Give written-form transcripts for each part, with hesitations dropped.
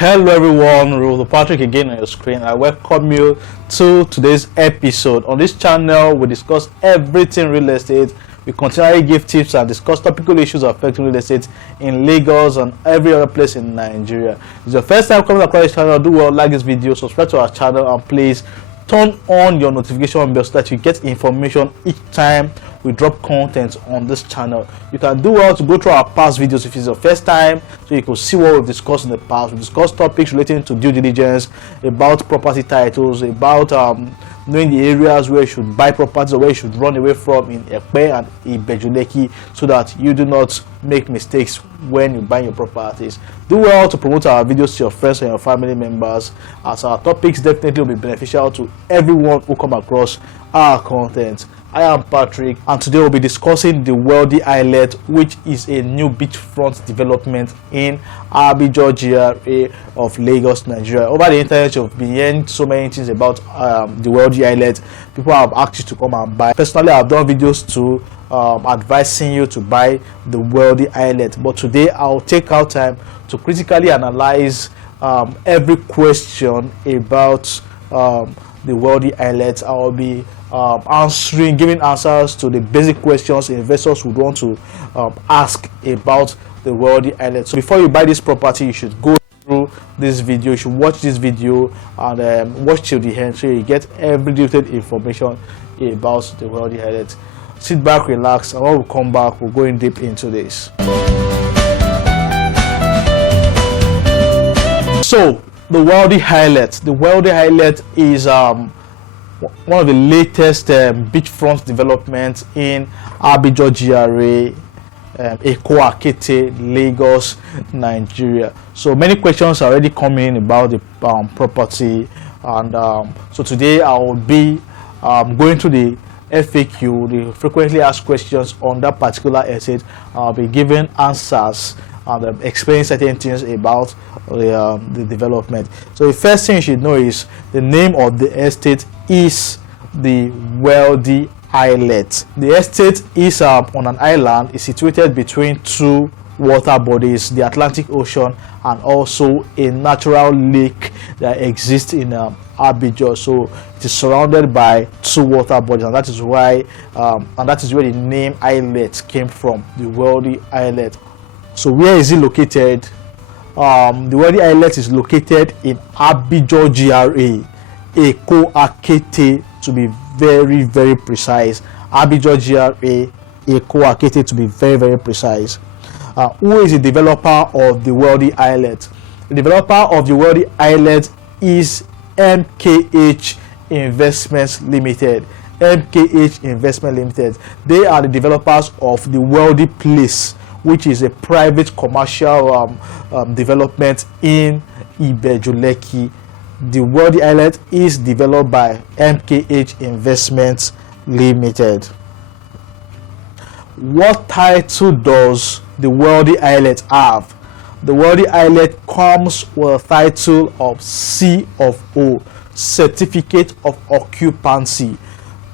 Hello everyone, Rolo Patrick again on your screen. I welcome you to today's episode. On this channel, we discuss everything real estate. We continually give tips and discuss topical issues affecting real estate in Lagos and every other place in Nigeria. If it's your first time coming across this channel, do well, like this video, subscribe to our channel, and please turn on your notification bell so that you get information each time we drop content on this channel. You can do well to go through our past videos if it's your first time, so you can see what we've discussed in the past. We discussed topics relating to due diligence, about property titles, about knowing the areas where you should buy properties or where you should run away from in Eko and Ibeju-Lekki, so that you do not make mistakes when you buy your properties. Do well to promote our videos to your friends and your family members, as our topics definitely will be beneficial to everyone who come across our content. I am Patrick, and today we'll be discussing the wealthy Islet, which is a new beachfront development in Abijo Gra of Lagos, Nigeria. Over the internet, you've been hearing so many things about the wealthy Islet. People have asked you to come and buy. Personally, I've done videos to advising you to buy the wealthy Islet, but today I'll take out time to critically analyze every question about the wealthy Islet. I will be giving answers to the basic questions investors would want to ask about the wealthy Islet. So before you buy this property, you should go through this video. You should watch this video and watch till the end, so you get every detailed information about the wealthy Islet. Sit back, relax, and when we come back, we'll go in deep into this. So the wealthy Islet. The wealthy Islet is one of the latest beachfront developments in Abijo Gra, Eko Beach, Lagos, Nigeria. So many questions are already coming in about the property, and so today I will be going to the FAQ, the frequently asked questions on that particular estate. I'll be giving answers and explain certain things about the development. So the first thing you should know is the name of the estate is the wealthy Islet. The estate is on an island. It's situated between two water bodies, the Atlantic Ocean and also a natural lake that exists in Abijo. So it is surrounded by two water bodies, and that is why where the name Islet came from, the wealthy Islet. So where is it located? The wealthy Islet is located in Abijo Gra, Eko Beach, to be very, very precise. Abijo Gra, Eko Beach, to be very, very precise. Who is the developer of the wealthy Islet? The developer of the wealthy Islet is MKH Investments Limited. MKH Investment Limited. They are the developers of the wealthy place, which is a private commercial development in Ibeju-Lekki. The wealthy Islet is developed by MKH Investments Limited. What title does the wealthy Islet have? The wealthy Islet comes with a title of C of O, Certificate of Occupancy.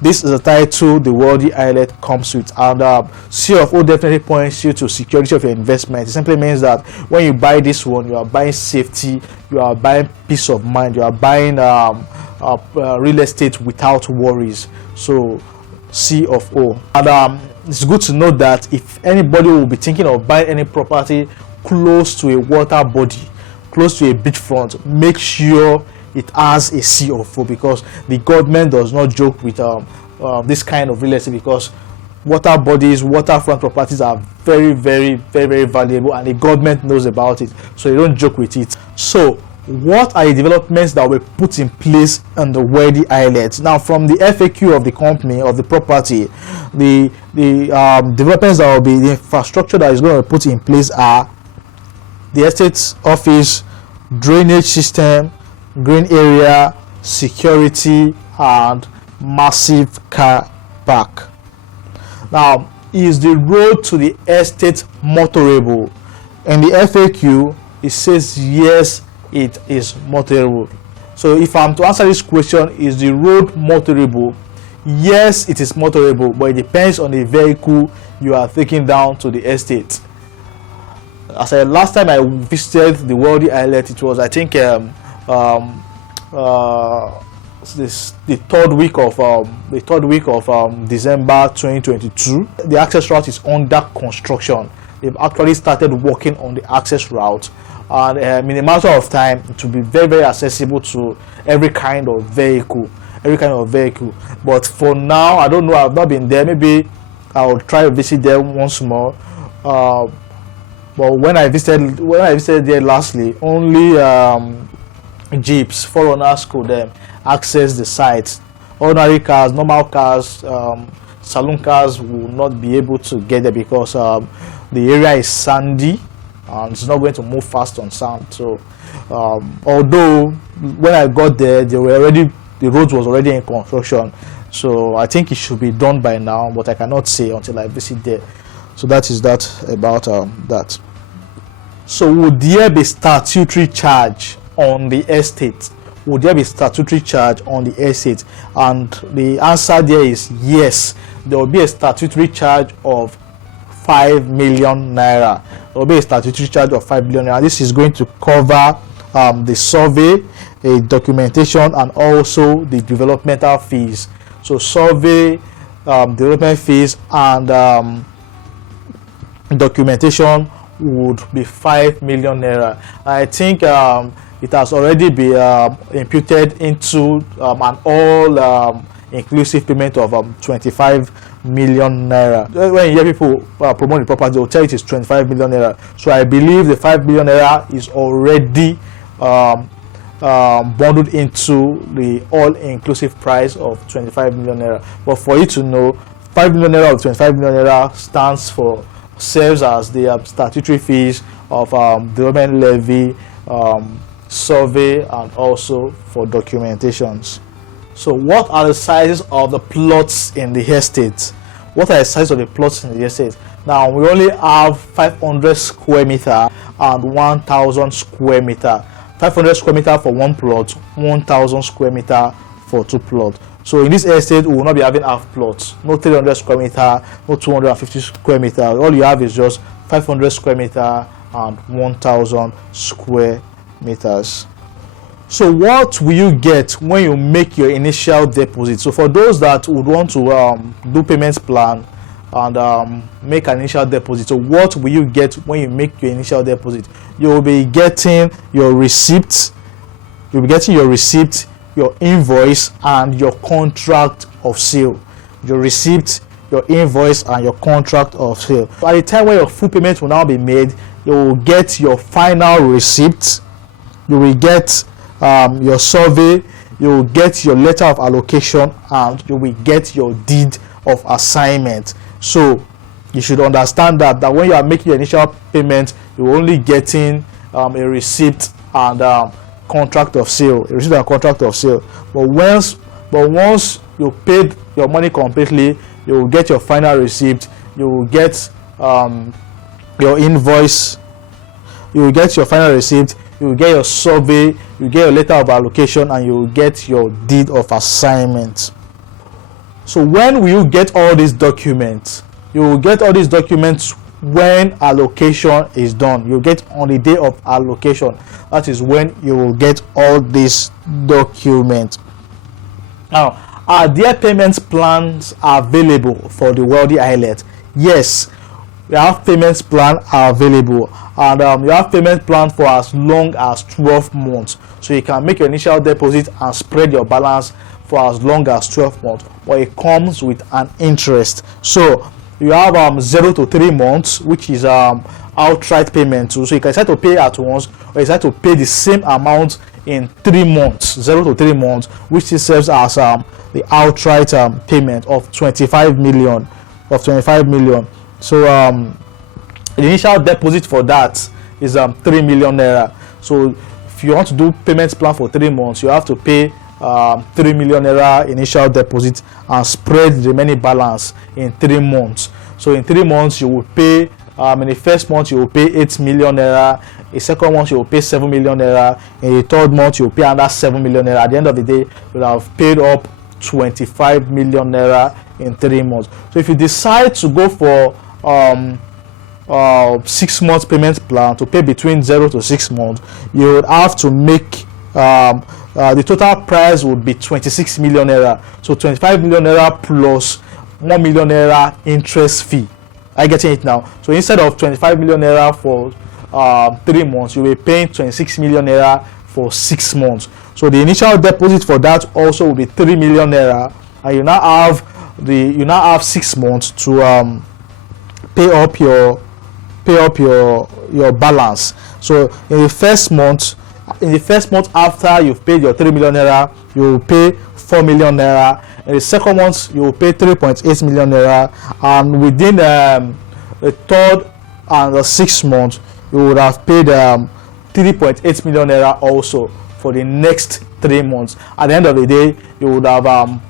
This is a title the wealthy Islet comes with, and C of O definitely points you to security of your investment. It simply means that when you buy this one, you are buying safety, you are buying peace of mind, you are buying real estate without worries. So C of O. And it's good to know that if anybody will be thinking of buying any property close to a water body, close to a beachfront, make sure it has a C of O, because the government does not joke with this kind of real estate, because water bodies, waterfront properties are very, very, very, very valuable, and the government knows about it, so they don't joke with it. So what are the developments that were put in place on the wealthy Islet? Now, from the FAQ of the company, of the property, the developments that will be, the infrastructure that is going to be put in place are the estate office, drainage system, green area, security, and massive car park. Now, is the road to the estate motorable? In the FAQ, it says yes, it is motorable. So if I'm to answer this question, is the road motorable? Yes, it is motorable, but it depends on the vehicle you are taking down to the estate. as I last time I visited the Worldly Islet, it was I think the third week of December 2022. The access route is under construction. They've actually started working on the access route, and in a matter of time it will be very, very accessible to every kind of vehicle. But for now, I don't know, I've not been there. Maybe I'll try to visit them once more. But when I visited there lastly, only jeeps, foreigners could access the site. Ordinary cars, normal cars, saloon cars will not be able to get there because the area is sandy and it's not going to move fast on sand. So although when I got there, the road was already in construction, so I think it should be done by now, but I cannot say until I visit there. So that is that about that. So would there be statutory charge on the estate? Would there be statutory charge on the estate? And the answer there is yes. There will be a statutory charge of 5 million naira. There will be a statutory charge of 5 million naira. This is going to cover the survey, a documentation, and also the developmental fees. So survey, development fees, and documentation would be 5 million naira. I think it has already been imputed into an all inclusive payment of 25 million naira. When you hear people promote the property, they'll tell you it is 25 million naira. So I believe the 5 million naira is already bundled into the all-inclusive price of 25 million naira. But for you to know, 5 million naira of 25 million naira serves as the statutory fees of development levy, survey, and also for documentations. So what are the sizes of the plots in the estate? What are the sizes of the plots in the estate? Now we only have 500 square meter and 1000 square meter. 500 square meter for one plot, 1000 square meter for two plots. So in this estate, we will not be having half plots. No 300 square meter, no 250 square meter. All you have is just 500 square meter and 1000 square meters. So what will you get when you make your initial deposit? So for those that would want to do payments plan and make an initial deposit, so what will you get when you make your initial deposit? You will be getting your receipt. You'll be getting your receipt, your invoice, and your contract of sale. Your receipt, your invoice, and your contract of sale. At the time when your full payment will now be made, you will get your final receipt. You will get your survey. You will get your letter of allocation, and you will get your deed of assignment. So you should understand that when you are making your initial payment, you're only getting a receipt and contract of sale, a receipt and contract of sale. But once you paid your money completely, you will get your final receipt. You will get your invoice. You will get your final receipt. You will get your survey. You get your letter of allocation, and you will get your deed of assignment. So when will you get all these documents? You will get all these documents when allocation is done. You get on the day of allocation. That is when you will get all these documents. Now, are there payment plans available for the Worldly Islet? Yes, we have payments plan available, and you have payment plan for as long as 12 months. So you can make your initial deposit and spread your balance for as long as 12 months, or it comes with an interest. So you have 0 to 3 months, which is outright payment too. So you can decide to pay at once, or you decide to pay the same amount in 3 months, 0 to 3 months, which serves as the outright payment of 25 million. So the initial deposit for that is 3 million naira. So if you want to do payment plan for 3 months, you have to pay 3 million naira initial deposit and spread the remaining balance in 3 months. So in 3 months you will pay in the first month you will pay 8 million naira, in second month you will pay 7 million naira, in the third month you will pay another 7 million naira. At the end of the day, you will have paid up 25 million naira in 3 months. So if you decide to go for 6 months payment plan to pay between 0 to 6 months, you would have to make the total price would be 26 million naira. So 25 million naira plus 1 million naira interest fee. Are you getting it now? So instead of 25 million naira for 3 months, you will be paying 26 million naira for 6 months. So the initial deposit for that also will be 3 million naira, and you now have 6 months to pay up your balance. So in the first month after you've paid your 3 million naira, you will pay 4 million naira. In the second month, you will pay 3.8 million naira, and within the third and the 6th month, you would have paid 3.8 million naira also for the next 3 months. At the end of the day, you would have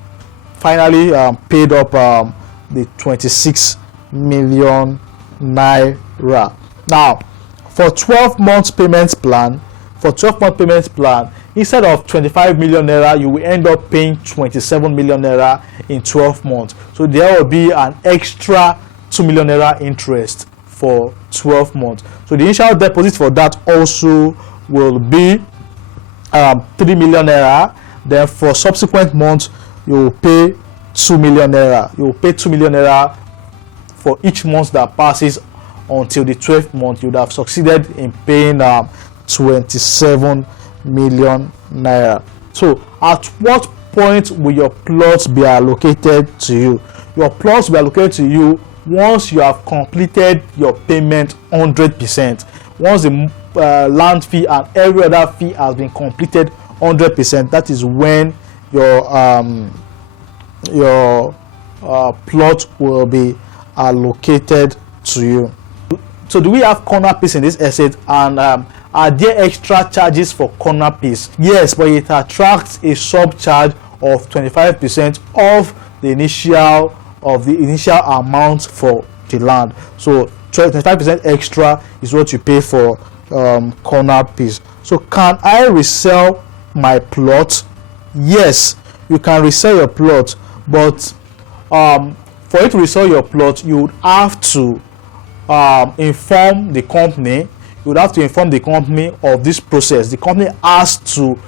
finally paid up the 26 million naira. Now, for 12 months payment plan, instead of 25 million naira, you will end up paying 27 million naira in 12 months. So there will be an extra 2 million naira interest for 12 months. So the initial deposit for that also will be 3 million naira. Then for subsequent months, you will pay 2 million naira. You will pay 2 million naira for each month that passes until the 12th month. You would have succeeded in paying 27 million naira. So at what point will your plots be allocated to you? Your plots will be allocated to you once you have completed your payment 100%. Once the land fee and every other fee has been completed 100%, that is when your plot will be allocated to you. So do we have corner piece in this estate, and are there extra charges for corner piece? Yes, but it attracts a sub charge of 25% of the initial amount for the land. So 25% extra is what you pay for corner piece. So can I resell my plot? Yes, you can resell your plot, but for you to resell your plot, you would have to inform the company. You would have to inform the company of this process. The company has to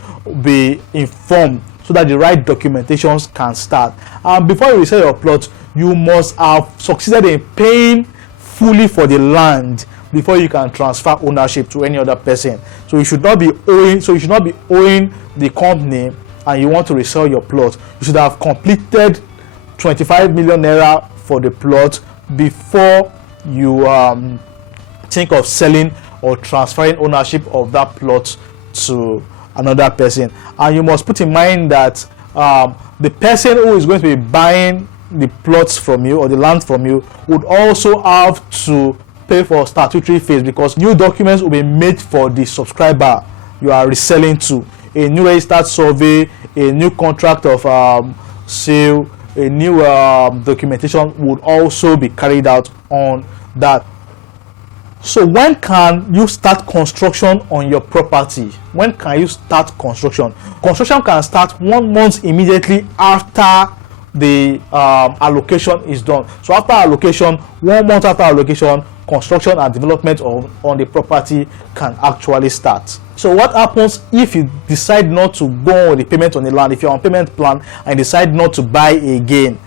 be informed so that the right documentations can start. And before you resell your plot, you must have succeeded in paying fully for the land before you can transfer ownership to any other person. So you should not be owing. So you should not be owing the company, and you want to resell your plot. You should have completed 25 million naira for the plot before you think of selling or transferring ownership of that plot to another person. And you must put in mind that the person who is going to be buying the plots from you or the land from you would also have to pay for statutory fees, because new documents will be made for the subscriber you are reselling to. A new registered survey, a new contract of sale, a new documentation would also be carried out on that. So when can you start construction on your property? When can you start construction? Construction can start 1 month immediately after the allocation is done. So after allocation, 1 month after allocation, construction and development on the property can actually start. So what happens if you decide not to go on the payment on the land? If you're on payment plan and decide not to buy again,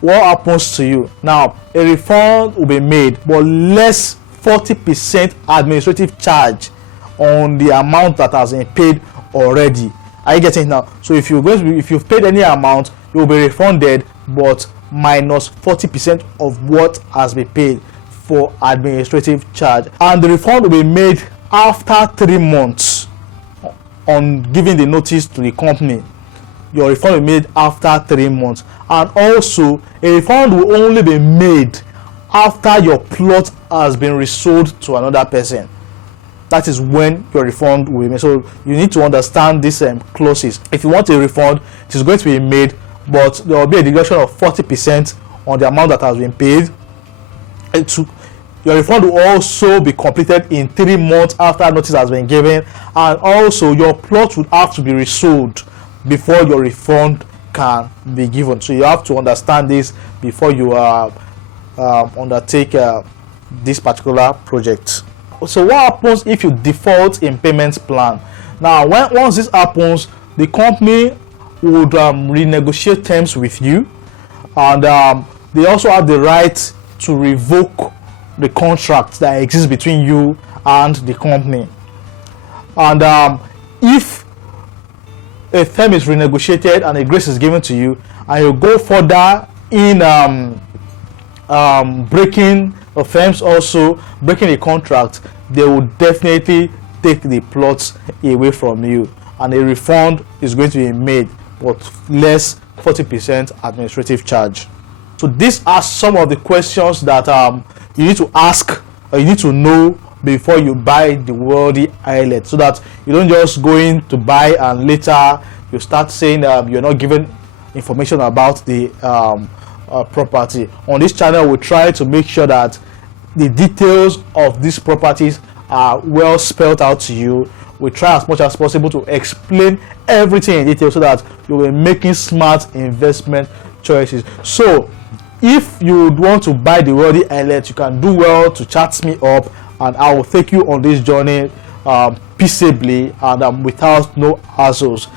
what happens to you? Now, a refund will be made, but less 40% administrative charge on the amount that has been paid already. Are you getting it now? So if you've paid any amount, you will be refunded, but minus 40% of what has been paid for administrative charge. And the refund will be made after 3 months on giving the notice to the company. Your refund will be made after 3 months. And also, a refund will only be made after your plot has been resold to another person. That is when your refund will be made. So you need to understand these clauses. If you want a refund, it is going to be made, but there will be a deduction of 40% on the amount that has been paid. Your refund will also be completed in 3 months after notice has been given, and also your plot would have to be resold before your refund can be given. So you have to understand this before you undertake this particular project. So what happens if you default in payment plan? Now once this happens, the company would renegotiate terms with you, and they also have the right to revoke the contract that exists between you and the company. And if a term is renegotiated and a grace is given to you, and you go further in breaking the terms, also breaking the contract, they will definitely take the plots away from you, and a refund is going to be made, but less 40% administrative charge. So these are some of the questions that you need to ask, or you need to know before you buy the worldly islet, so that you don't just go in to buy and later you start saying you're not given information about the property. On this channel, we try to make sure that the details of these properties are well spelled out to you. We try as much as possible to explain everything in detail, so that you will be making smart investment choices. So if you would want to buy the worldly islet, you can do well to chat me up, and I will take you on this journey peaceably and without no hassles.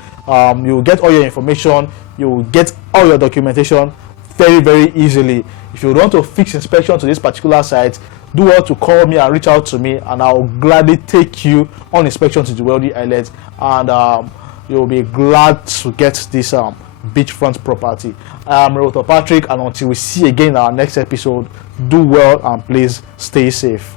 You will get all your information, you will get all your documentation very easily. If you want to fix inspection to this particular site, do well to call me and reach out to me, and I will gladly take you on inspection to the worldly islet, and you'll be glad to get this beachfront property. I am Dr. Patrick, and until we see again in our next episode, do well and please stay safe.